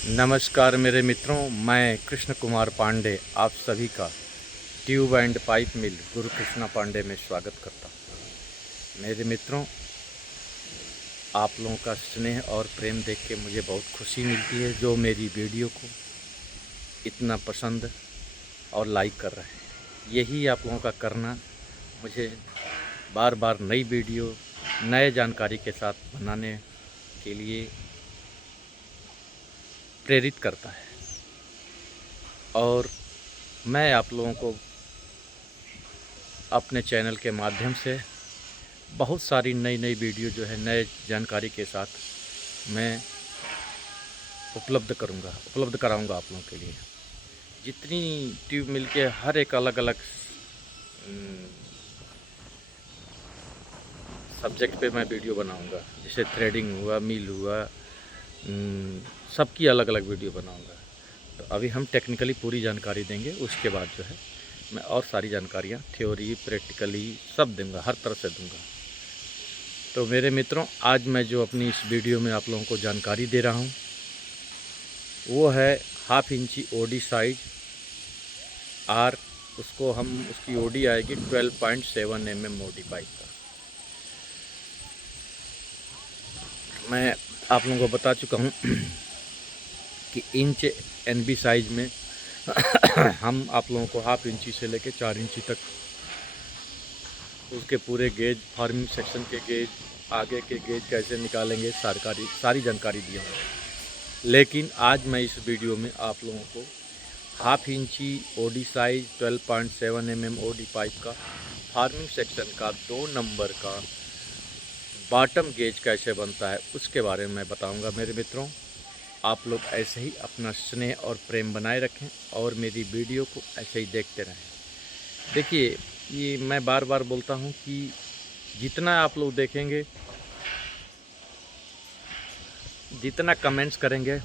नमस्कार मेरे मित्रों, मैं कृष्ण कुमार पांडे आप सभी का ट्यूब एंड पाइप मिल गुरु कृष्णा पांडे में स्वागत करता हूँ। मेरे मित्रों, आप लोगों का स्नेह और प्रेम देख के मुझे बहुत खुशी मिलती है, जो मेरी वीडियो को इतना पसंद और लाइक कर रहे हैं। यही आप लोगों का करना मुझे बार बार नई वीडियो नए जानकारी के साथ बनाने के लिए प्रेरित करता है। और मैं आप लोगों को अपने चैनल के माध्यम से बहुत सारी नई नई वीडियो जो है नए जानकारी के साथ मैं उपलब्ध कराऊंगा आप लोगों के लिए। जितनी ट्यूब मिल के हर एक अलग अलग सब्जेक्ट पे मैं वीडियो बनाऊंगा, जैसे थ्रेडिंग हुआ, मिल हुआ, सबकी अलग अलग वीडियो बनाऊंगा। तो अभी हम टेक्निकली पूरी जानकारी देंगे, उसके बाद जो है मैं और सारी जानकारियाँ थ्योरी प्रैक्टिकली सब दूंगा, हर तरह से दूंगा। तो मेरे मित्रों, आज मैं जो अपनी इस वीडियो में आप लोगों को जानकारी दे रहा हूँ वो है हाफ इंची ओडी साइज आर। उसकी ओडी आएगी 12.7 mm ओडी पाइप का। मैं आप लोगों को बता चुका हूँ कि इंच एनबी साइज में हम आप लोगों को हाफ इंची से लेके 4 इंची तक उसके पूरे गेज, फार्मिंग सेक्शन के गेज, आगे के गेज कैसे निकालेंगे, सारी जानकारी दी हूँ। लेकिन आज मैं इस वीडियो में आप लोगों को हाफ इंची OD size 12.7 mm OD pipe का फार्मिंग सेक्शन का 2 नंबर का बॉटम गेज कैसे बनता है उसके बारे में मैं बताऊंगा। मेरे मित्रों, आप लोग ऐसे ही अपना स्नेह और प्रेम बनाए रखें और मेरी वीडियो को ऐसे ही देखते रहें। देखिए, ये मैं बार बार बोलता हूँ कि जितना आप लोग देखेंगे, जितना कमेंट्स करेंगे,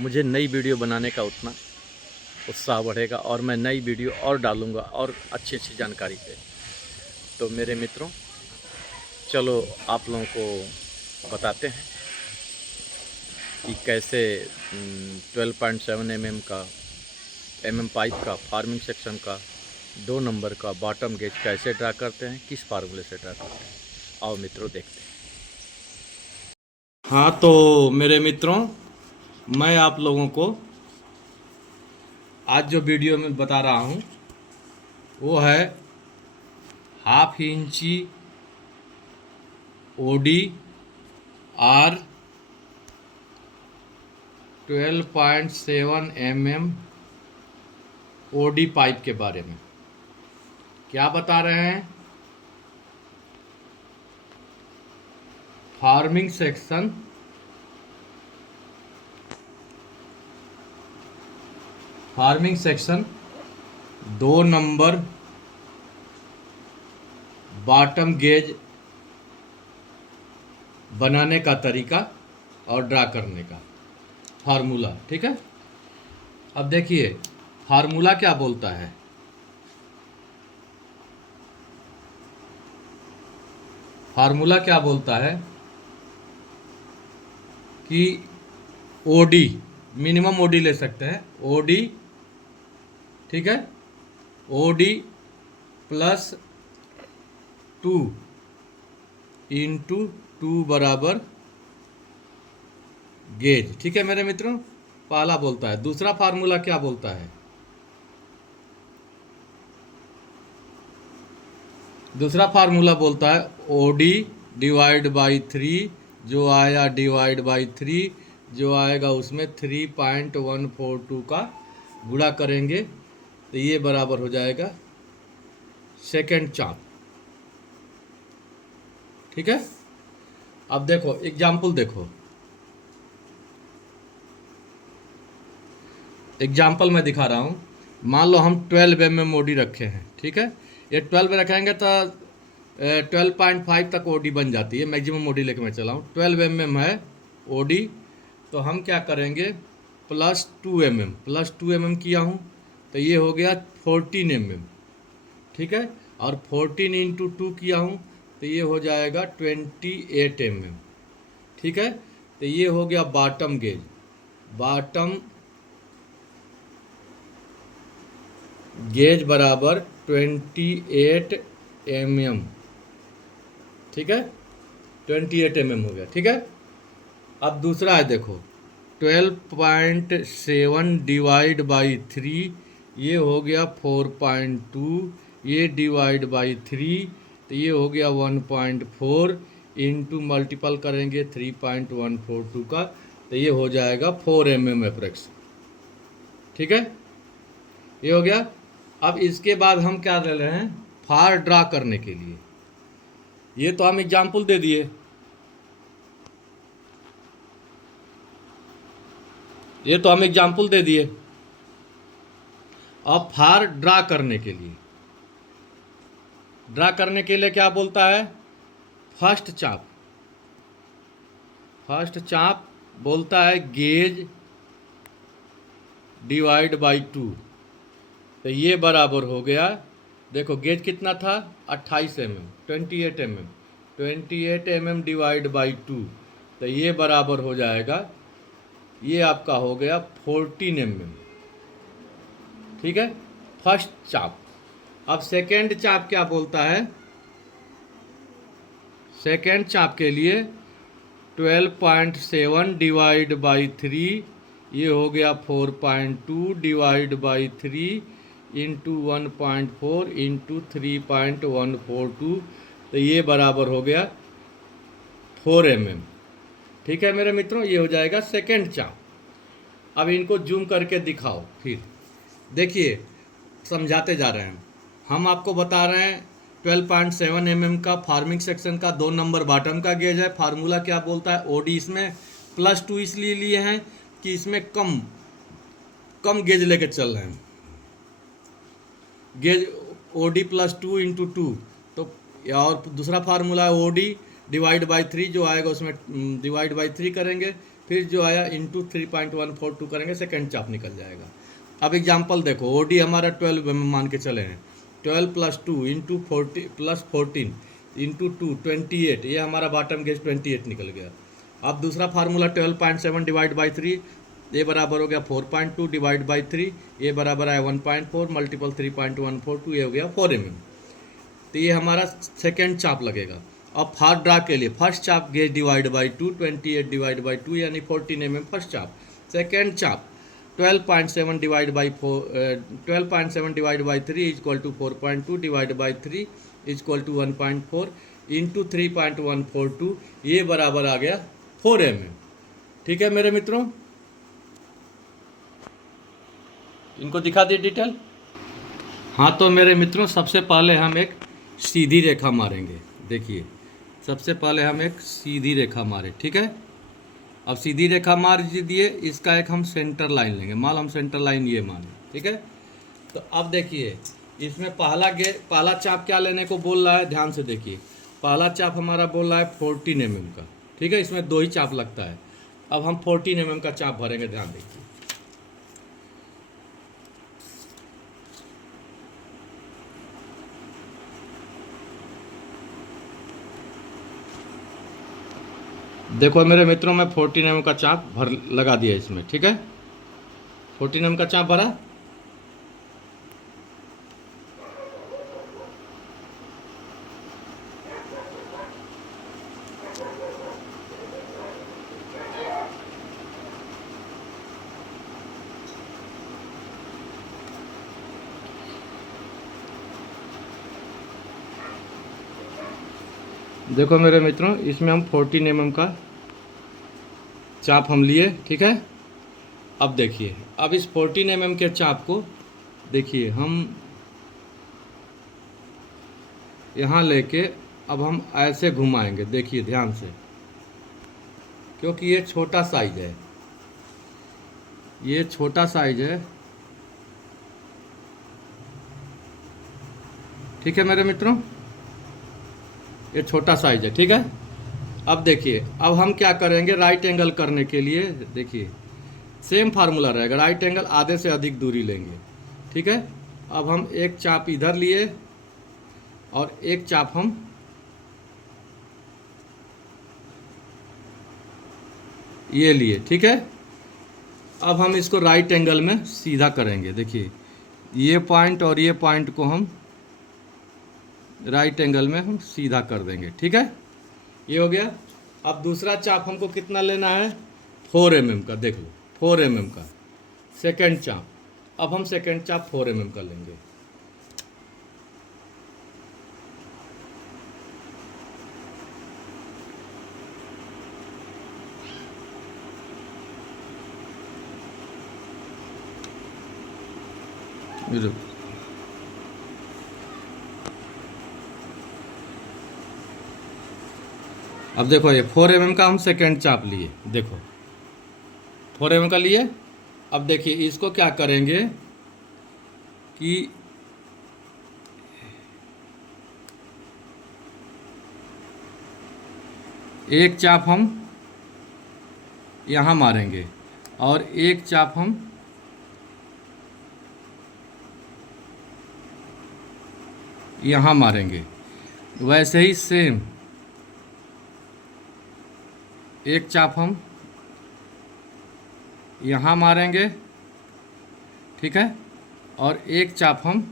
मुझे नई वीडियो बनाने का उतना उत्साह बढ़ेगा और मैं नई वीडियो और डालूँगा और अच्छी अच्छी जानकारी पे। तो मेरे मित्रों, चलो आप लोगों को बताते हैं कि कैसे 12.7 mm का पाइप का फार्मिंग सेक्शन का 2 नंबर का बॉटम गेज कैसे ड्रा करते हैं, किस फार्मूले से ड्रा करते हैं। आओ मित्रों, देखते हैं। हाँ, तो मेरे मित्रों, मैं आप लोगों को आज जो वीडियो में बता रहा हूँ वो है हाफ इंची OD or 12.7 mm OD pipe के बारे में। क्या बता रहे हैं? Forming section forming section 2 number bottom gauge बनाने का तरीका और ड्रा करने का फार्मूला। ठीक है, अब देखिए फार्मूला क्या बोलता है। फार्मूला क्या बोलता है कि ओडी, मिनिमम ओडी ले सकते हैं, ओडी, ठीक है, ओडी प्लस 2 इंटू 2 बराबर गेज। ठीक है मेरे मित्रों, पहला बोलता है। दूसरा फार्मूला क्या बोलता है? दूसरा फार्मूला बोलता है ओडी डिवाइड बाई 3, जो आया डिवाइड बाई 3, जो आएगा उसमें 3.142 का गुणा करेंगे तो ये बराबर हो जाएगा सेकेंड चाप। ठीक है, अब देखो एग्जाम्पल, देखो एग्जाम्पल मैं दिखा रहा हूँ। मान लो हम 12 mm ओडी रखे हैं। ठीक है, ये 12 रखेंगे तो 12.5 तक ओडी बन जाती है, मैक्सिमम ओडी लेके मैं चला हूँ। 12 mm है ओडी, तो हम क्या करेंगे, प्लस 2 mm किया हूँ तो ये हो गया 14 mm। ठीक है, और 14 इंटू 2 किया हूँ तो ये हो जाएगा 28 mm। ठीक है, तो ये हो गया बॉटम गेज। बॉटम गेज बराबर 28 mm, ठीक है, 28 mm हो गया, ठीक है। अब दूसरा है देखो 12.7 डिवाइड बाई 3, ये हो गया 4.2, ये डिवाइड बाई 3 तो ये हो गया 1.4, इंटू मल्टीपल करेंगे 3.142 का तो ये हो जाएगा 4 mm अप्रोक्स, ठीक है, ये हो गया। अब इसके बाद हम क्या ले रहे हैं, फार ड्रा करने के लिए, ये तो हम एग्जाम्पल दे दिए, ये तो हम एग्जाम्पल दे दिए। अब फार ड्रा करने के लिए, ड्रा करने के लिए क्या बोलता है, फर्स्ट चाप, फर्स्ट चाप बोलता है गेज डिवाइड बाई 2, तो ये बराबर हो गया, देखो गेज कितना था 28 mm, 28 mm, 28 mm divide by 2 तो ये बराबर हो जाएगा, ये आपका हो गया 14 mm, ठीक है, फर्स्ट चाप। अब सेकेंड चाप क्या बोलता है, सेकेंड चाप के लिए 12.7 डिवाइड बाई 3, ये हो गया 4.2 डिवाइड बाई 3 इंटू 1.4 इंटू 3.142 तो ये बराबर हो गया 4 mm, ठीक है मेरे मित्रों, ये हो जाएगा सेकेंड चाप। अब इनको जूम करके दिखाओ, फिर देखिए समझाते जा रहे हैं हम, आपको बता रहे हैं 12.7 mm का फार्मिंग सेक्शन का 2 नंबर बॉटम का गेज है। फार्मूला क्या बोलता है, ओडी इसमें +2 इसलिए लिए हैं कि इसमें कम गेज लेके चल रहे हैं, गेज ओडी +2 इंटू 2 तो, और दूसरा फार्मूला है ओडी डिवाइड बाई 3, जो आएगा उसमें डिवाइड बाई 3 करेंगे, फिर जो आया इंटू 3.142 करेंगे, सेकेंड चाप निकल जाएगा। अब एग्जांपल देखो, ओडी हमारा 12 mm मान के चले हैं, 12 + 2 इंटू 40 + 14 इंटू 2 28, ये हमारा बॉटम गेज 28 निकल गया। अब दूसरा फार्मूला 12.7 डिवाइड बाई 3, ये बराबर हो गया 4.2 डिवाइड बाई 3, ये बराबर है 1.4 मल्टीपल 3.142, ये हो गया 4 mm, तो ये हमारा सेकेंड चाप लगेगा। अब फार ड्रा के लिए फर्स्ट चाप gauge divide by 2, 28 divide by 2 यानी 14 mm फर्स्ट चाप, सेकेंड चाप 12.7 divide by 12.7 divide by 3 equal to 4.2 divide by 3 equal to 1.4 into 3.142, ये बराबर आ गया 4 mm, ठीक है मेरे मित्रों, इनको दिखा दिए डिटेल। हाँ तो मेरे मित्रों सबसे पहले हम एक सीधी रेखा मारेंगे, देखिए सबसे पहले हम एक सीधी रेखा मारे, ठीक है। अब सीधी रेखा मार दिए, इसका एक हम सेंटर लाइन लेंगे, मान हम सेंटर लाइन ये माने, ठीक है। तो अब देखिए इसमें पहला चाप क्या लेने को बोल रहा है, ध्यान से देखिए, पहला चाप हमारा बोल रहा है 14 mm का, ठीक है, इसमें 2 ही चाप लगता है। अब हम 14 mm का चाप भरेंगे, ध्यान देखिए, देखो मेरे मित्रों मैं 14 mm का चाप लगा दिया इसमें, ठीक है, 14 mm का चाप भरा। देखो मेरे मित्रों इसमें हम 14 mm का चाप हम लिए, ठीक है। अब देखिए, अब इस 14 mm के चाप को देखिए हम यहाँ लेके अब हम ऐसे घुमाएंगे, देखिए ध्यान से, क्योंकि ये छोटा साइज है, ये छोटा साइज है, ठीक है मेरे मित्रों, ये छोटा साइज है, ठीक है। अब देखिए, अब हम क्या करेंगे, राइट एंगल करने के लिए देखिए सेम फार्मूला रहेगा, राइट एंगल आधे से अधिक दूरी लेंगे, ठीक है। अब हम एक चाप इधर लिए और एक चाप हम ये लिए, ठीक है। अब हम इसको राइट एंगल में सीधा करेंगे। देखिए ये पॉइंट और ये पॉइंट को हम राइट एंगल में हम सीधा कर देंगे। ठीक है, ये हो गया। अब दूसरा चाप हमको कितना लेना है, 4 mm का। देख लो 4 mm का सेकंड चाप। अब हम सेकंड चाप 4 mm का लेंगे। अब देखो ये 4 mm का हम सेकेंड चाप लिए। देखो 4 mm का लिए। अब देखिए इसको क्या करेंगे कि एक चाप हम यहाँ मारेंगे और एक चाप हम यहाँ मारेंगे। वैसे ही सेम एक चाप हम यहाँ मारेंगे, ठीक है, और एक चाप हम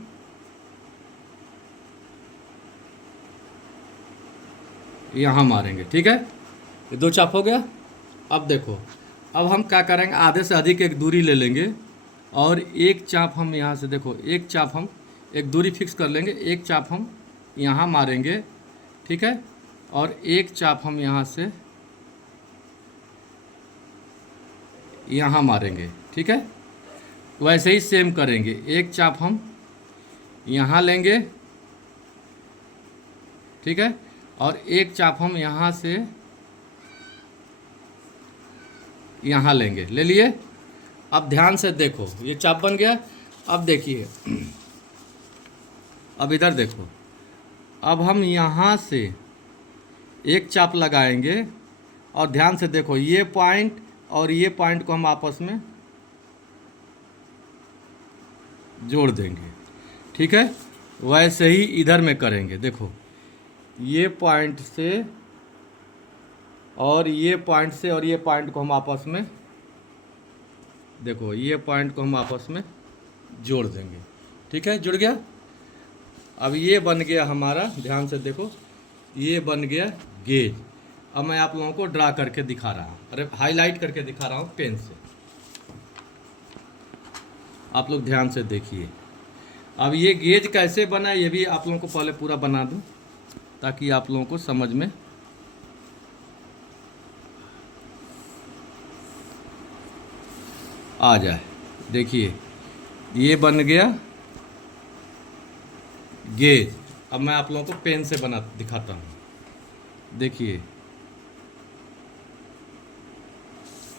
यहाँ मारेंगे। ठीक है, ये 2 चाप हो गया। अब देखो अब हम क्या करेंगे, आधे से अधिक एक दूरी ले लेंगे और एक चाप हम यहाँ से, देखो एक चाप हम एक दूरी फिक्स कर लेंगे, एक चाप हम यहाँ मारेंगे। ठीक है, और एक चाप हम यहाँ से यहाँ मारेंगे। ठीक है, वैसे ही सेम करेंगे। एक चाप हम यहाँ लेंगे, ठीक है, और एक चाप हम यहाँ से यहाँ लेंगे। ले लिए। अब ध्यान से देखो ये चाप बन गया। अब देखिए अब इधर देखो, अब हम यहाँ से एक चाप लगाएंगे और ध्यान से देखो ये पॉइंट और ये पॉइंट को हम आपस में जोड़ देंगे। ठीक है, वैसे ही इधर में करेंगे। देखो ये पॉइंट से और ये पॉइंट से और ये पॉइंट को हम आपस में, देखो ये पॉइंट को हम आपस में जोड़ देंगे। ठीक है, जुड़ गया। अब ये बन गया हमारा, ध्यान से देखो ये बन गया गेज। अब मैं आप लोगों को ड्रा करके दिखा रहा हूँ, अरे हाईलाइट करके दिखा रहा हूँ पेन से। आप लोग ध्यान से देखिए। अब ये गेज कैसे बना ये भी आप लोगों को पहले पूरा बना दूँ ताकि आप लोगों को समझ में आ जाए। देखिए ये बन गया गेज। अब मैं आप लोगों को पेन से बना दिखाता हूँ। देखिए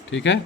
ठीक है,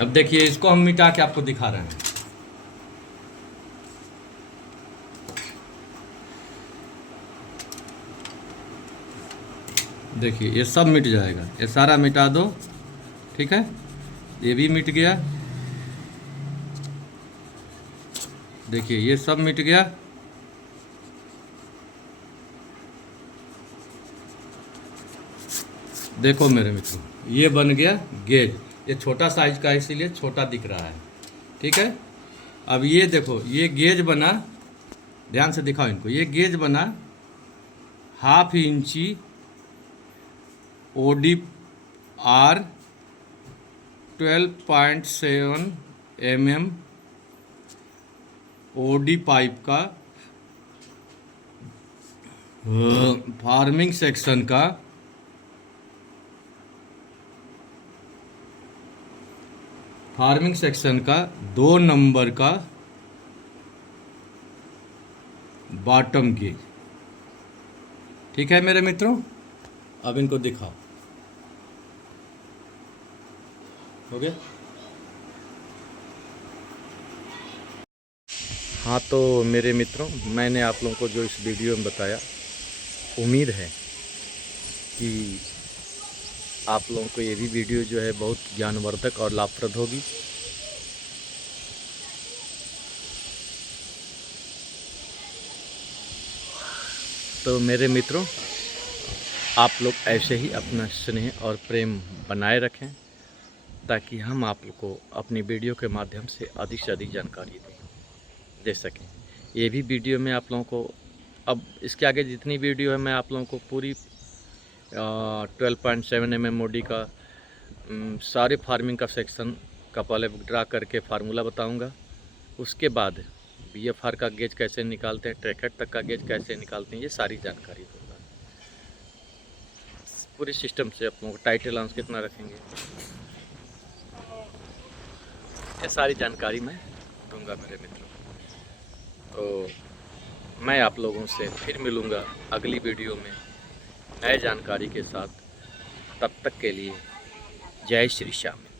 अब देखिए इसको हम मिटा के आपको दिखा रहे हैं। देखिए ये सब मिट जाएगा, ये सारा मिटा दो। ठीक है, ये भी मिट गया। देखिए ये सब मिट गया। देखो मेरे मित्रों ये बन गया गेज। ये छोटा साइज का है इसीलिए छोटा दिख रहा है। ठीक है, अब ये देखो ये गेज बना, ध्यान से दिखाओ इनको। ये गेज बना 1/2 इंची ODR 12.7 mm OD पाइप का, फार्मिंग सेक्शन का फार्मिंग सेक्शन का 2 नंबर का बॉटम गेज। ठीक है मेरे मित्रों, अब इनको दिखाओ। हो गया। हाँ तो मेरे मित्रों, मैंने आप लोगों को जो इस वीडियो में बताया, उम्मीद है कि आप लोगों को ये भी वीडियो जो है बहुत ज्ञानवर्धक और लाभप्रद होगी। तो मेरे मित्रों, आप लोग ऐसे ही अपना स्नेह और प्रेम बनाए रखें ताकि हम आप लोग को अपनी वीडियो के माध्यम से अधिक जानकारी दे सकें। ये भी वीडियो में आप लोगों को, अब इसके आगे जितनी वीडियो है मैं आप लोगों को पूरी 12.7 mm मोडी का सारे फार्मिंग का सेक्शन का पहले ड्रा करके फार्मूला बताऊंगा। उसके बाद BFR का गेज कैसे निकालते हैं, ट्रैकेट तक का गेज कैसे निकालते हैं, ये सारी जानकारी दूंगा। पूरी सिस्टम से आप लोगों को टाइटल आंस कितना रखेंगे, ये सारी जानकारी मैं दूंगा मेरे मित्रों। तो मैं आप लोगों से फिर मिलूँगा अगली वीडियो में नए जानकारी के साथ। तब तक के लिए जय श्री श्याम।